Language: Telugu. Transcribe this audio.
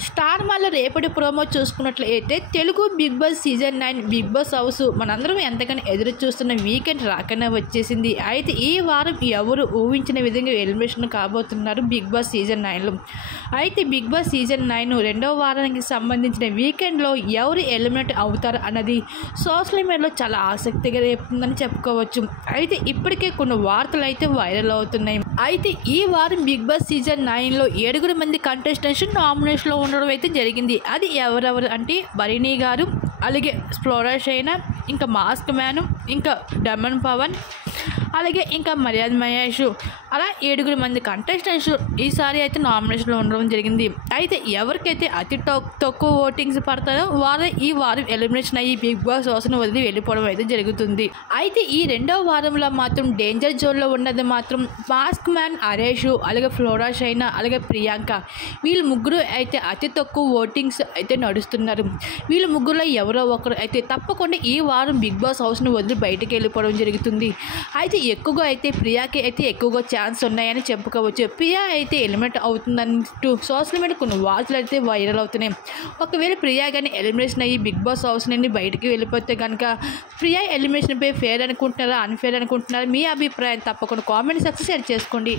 స్టార్ మాలో రేపటి ప్రోమో చూసుకున్నట్లయితే Telugu Bigg Boss season 9 Bigg Boss house మనందరం ఎంతగానో ఎదురు చూస్తున్న వీకెండ్ రాకనే వచ్చేసింది. అయితే ఈ వారం ఎవరు ఊహించిన విధంగా ఎలిమినేషన్ కాబోతున్నారు బిగ్ బాస్ సీజన్ 9లో. అయితే బిగ్ బాస్ సీజన్ 9 రెండవ వారానికి సంబంధించిన వీకెండ్లో ఎవరు ఎలిమినేట్ అవుతారు అన్నది సోషల్ మీడియాలో చాలా ఆసక్తిగా రేపుతుందని చెప్పుకోవచ్చు. అయితే ఇప్పటికే కొన్ని వార్తలు అయితే వైరల్ అవుతున్నాయి. అయితే ఈ వారం బిగ్ బాస్ సీజన్ 9లో 7 మంది కంటెస్టెంట్స్ నామినేషన్లో ఉండడం అయితే జరిగింది. అది ఎవరెవరు అంటే భరణి గారు, అలాగే ఫ్లోరా షైనా, ఇంకా మాస్క్ మ్యాన్, ఇంకా డమన్ పవన్, అలాగే ఇంకా మర్యాద మహేష్, అలా 7 మంది కంటెస్టెంట్స్ ఈసారి అయితే నామినేషన్లో ఉండడం జరిగింది. అయితే ఎవరికైతే అతి తక్కువ ఓటింగ్స్ పడతాయో వారే ఈ వారం ఎలిమినేషన్ అయ్యి బిగ్ బాస్ హౌస్ను వదిలి వెళ్ళిపోవడం అయితే జరుగుతుంది. అయితే ఈ రెండవ వారంలో మాత్రం డేంజర్ జోన్లో ఉన్నది మాత్రం మాస్క్ మ్యాన్ హరీష్, అలాగే ఫ్లోరా షైనా, అలాగే ప్రియాంక, వీళ్ళు ముగ్గురు అయితే అతి తక్కువ ఓటింగ్స్ అయితే నడుస్తున్నారు. వీళ్ళు ముగ్గురులో ఎవరో ఒకరు అయితే తప్పకుండా ఈ వారం బిగ్ బాస్ హౌస్ను వదిలి బయటికి వెళ్ళిపోవడం జరుగుతుంది. అయితే ఎక్కువగా అయితే ప్రియాకి అయితే ఎక్కువగా ఛాన్స్ ఉన్నాయని చెప్పుకోవచ్చు. ప్రియా అయితే ఎలిమినేట్ అవుతుందంటూ సోషల్ మీడియా కొన్ని వార్తలు అయితే వైరల్ అవుతున్నాయి. ఒకవేళ ప్రియా కానీ ఎలిమినేషన్ అయ్యి బిగ్ బాస్ హౌస్ నుండి బయటికి వెళ్ళిపోతే కనుక ప్రియా ఎలిమినేషన్పై ఫేర్ అనుకుంటున్నారా, అన్ఫేర్ అనుకుంటున్నారా? మీ అభిప్రాయం తప్పకుండా కామెంట్ సెక్షన్ షేర్ చేసుకోండి.